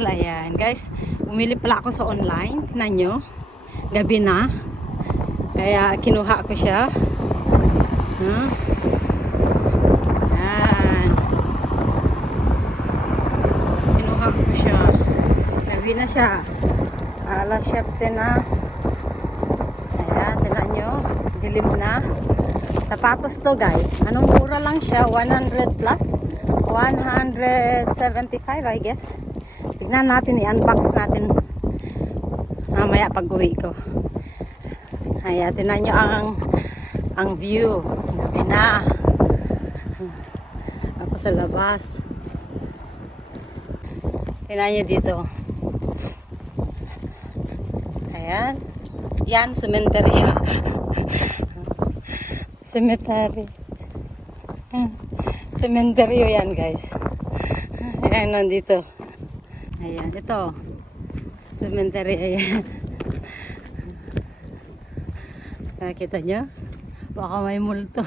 channel. Ayan guys, bumili pala ako sa online. Tignan nyo, gabi na, kaya kinuha ko siya. Ayan, kinuha ko siya, gabi na siya, alas 7 na. Ayan, tignan nyo, dilim na. Sapatos to guys, anong mura lang siya, 100 plus, 175 I guess. Tignan natin, i-unbox natin mamaya pag uwi ko. Ayan, tignan nyo ang view, gabi na. Ako sa labas, tignan nyo dito. Ayan, yan, cemetery. Cemetery. Cemetery yan guys. Ayan, nandito. Ayan, ito. Cemetery, ayan. Nakita nyo? Baka may multo.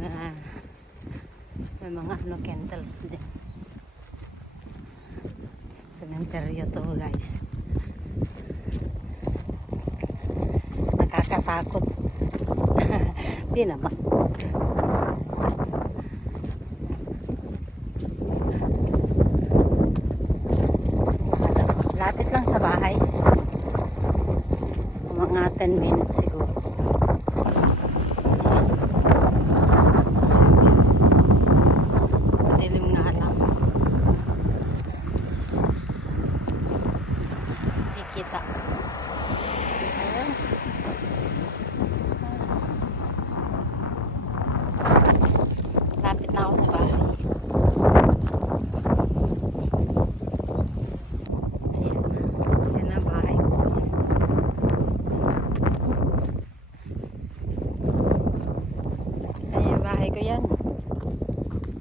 Ayan. May mga candles din. Cemetery ito guys. Nakakatakot. Di naman. Lapit lang sa bahay. Mga 10 minutes siguro. Dilim nga lang. Di kita. Ayan. Lapit na ako sa bahay. Ayan na. Ayan na bahay ko. Ayan yung bahay ko yan.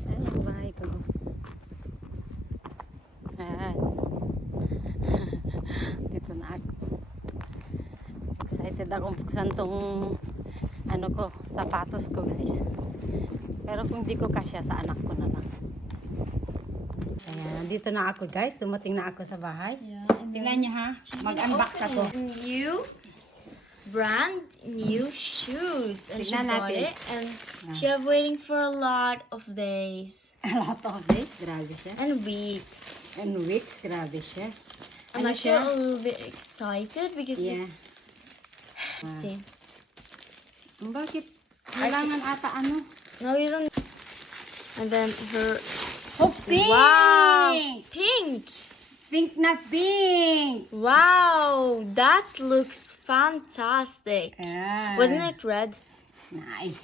Ayan yung bahay ko. Ayan. Dito na ako. Excited akong buksan tong ano ko, sapatos ko guys. Pero kung di ko kasya, sa anak ko na lang. Ayan, dito na ako guys. Dumating na ako sa bahay. Yeah, Tingnan nyo ha. Mag-unbox ako. New brand new shoes, and she Tingnan bought natin. it, and Yeah. she have waiting for a lot of days A lot of days. Grabe siya. and weeks. And weeks. Grabe siya. I'm Ano actually siya? a little bit excited because Yeah. let's see. Bakit? Kailangan ata ano? No, you don't. And then her Oh, pink! wow, pink. Pink na pink! Wow, that looks fantastic. Ayan. Wasn't it red? Nice.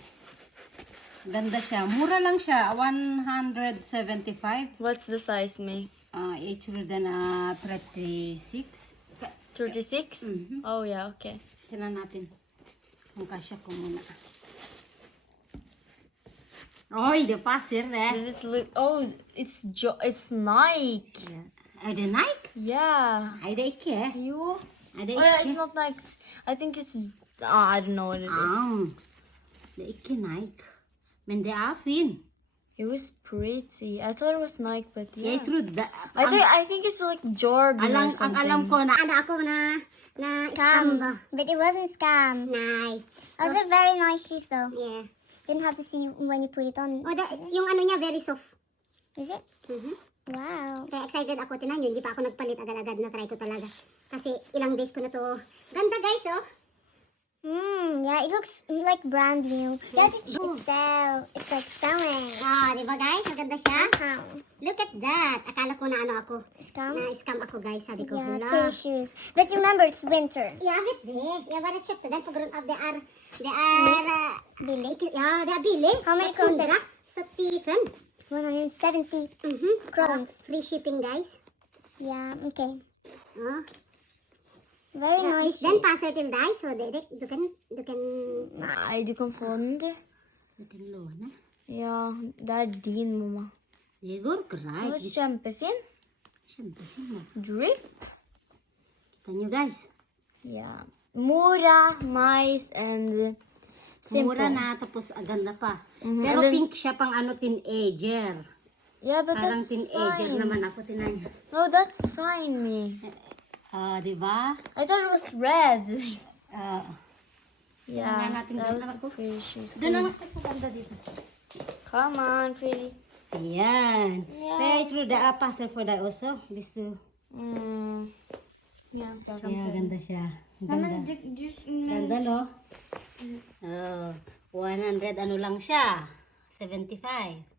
Ganda siya. Mura lang siya. 175. What's the size, May? Each than 36. 36? Mhm. Oh yeah, okay. Tignan natin. Kung kasya ko muna. Oy, the passer eh. Does it look? Oh, it's Nike. Are the Nike? Yeah. Are they ikke? You? Are they Oh yeah, it's ikke? not Nike. I think it's. I don't know what it is. Det er ikke Nike. Men det er fin. It was pretty. I thought it was Nike, but yeah. Jeg trodde... I think it's like Jordan or ang something. alam ko na... Ano ako na scam. But it wasn't scam. Nice. Those are very nice shoes though. Yeah. Didn't have to see when you put it on. Oh, yung ano niya, very soft. Is it? Wow. Kaya excited ako. Tinan yun, hindi pa ako nagpalit agad-agad. Na-try ko talaga. Kasi ilang days ko na to. Ganda guys, oh. Yeah, it looks like brand new. Yeah, it's like selling. Ah, di ba guys? Maganda siya. Wow. Look at that. Akala ko na ano ako. Scam? Na-scam ako guys. Sabi ko, Yeah, hala. pretty shoes. But remember, it's winter. Yeah, with this. Yeah, but it's shop to that. Pag they are, Billy. yeah, they are Billy. How many crowns is it? So, Stephen. 170 crowns. Free shipping guys. Yeah, okay. Oh. Very nice. Den passer til deg, så du kan Nej, du kan få den det. Du kan låne. Ja, det är din mamma. Det går Den greit. var kämpefin. Kjempefin. Drip. Kan you guys? Yeah. MuRa, nice and simple. Mura na, tapos ganda pa. Mhm, Pero and then- pink siya pang ano, teenager. Yeah, but Parang that's teenager fine. naman ako, tinan niyo. No, that's fine, me. Di ba? I thought it was red. Tingnan Yeah, natin that doon, was anak ko. the pretty shoes. Doon naman ka sa banda dito. Come on, pretty. Ayan. Yes. Kaya through the puzzle for that also. Gusto. Yeah. Yeah, ganda siya. Mama, Ganda. just Ganda, no? Oh, 100 ano lang siya. 75.